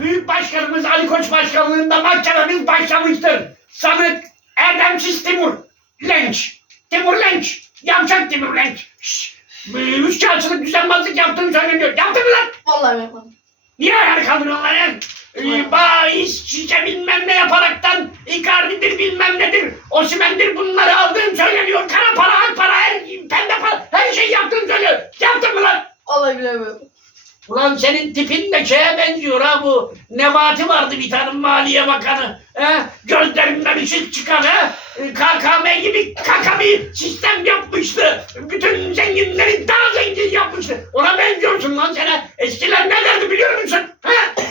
Büyük başkanımız Ali Koç başkanlığında mahkememiz başlamıştır. Sanık Erdemsiz Timur Lenç. Timur Lenç. Yavşak Timur Lenç. Üçkağıtçılık düzenbazlık yaptığını söyleniyor. Yaptın mı lan? Vallahi yapmadım. Niye ayağa kaldırıyorsun lan ya? Bahis, şişe bilmem ne yaparaktan Icardi'dir bilmem nedir, Osimhen'dir bunları aldığın söyleniyor. Kara para, ak para, pembe para, her şeyi yaptığını söylüyor. Yaptın mı lan? Vallahi bilemiyorum. Ulan senin tipin de şeye benziyor ha bu. Nebati vardı bir tane Maliye Bakanı. He? Gözlerinden ışık çıkan he? KKM gibi kaka bir sistem yapmıştı. Bütün zenginleri daha zengin yapmıştı. Ona benziyorsun lan sana. Eskiler ne derdi biliyor musun? He?